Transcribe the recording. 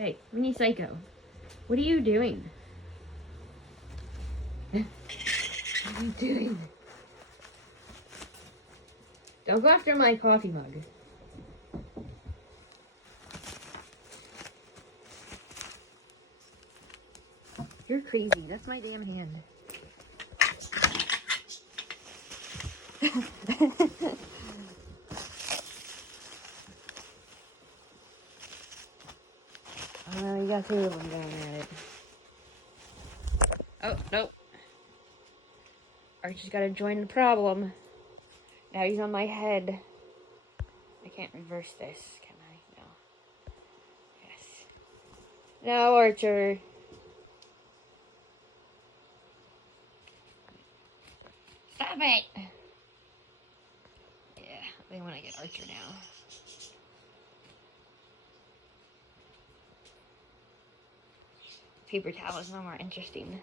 Hey, mini psycho. What are you doing? What are you doing? Don't go after my coffee mug. You're crazy. That's my damn hand. Oh, you got two of them going at it. Oh, nope. Archie's gotta join the problem. Now he's on my head. I can't reverse this, can I? No. Yes. No, Archer. Stop it! Yeah, they want to get Archer now. Paper towel is no more interesting.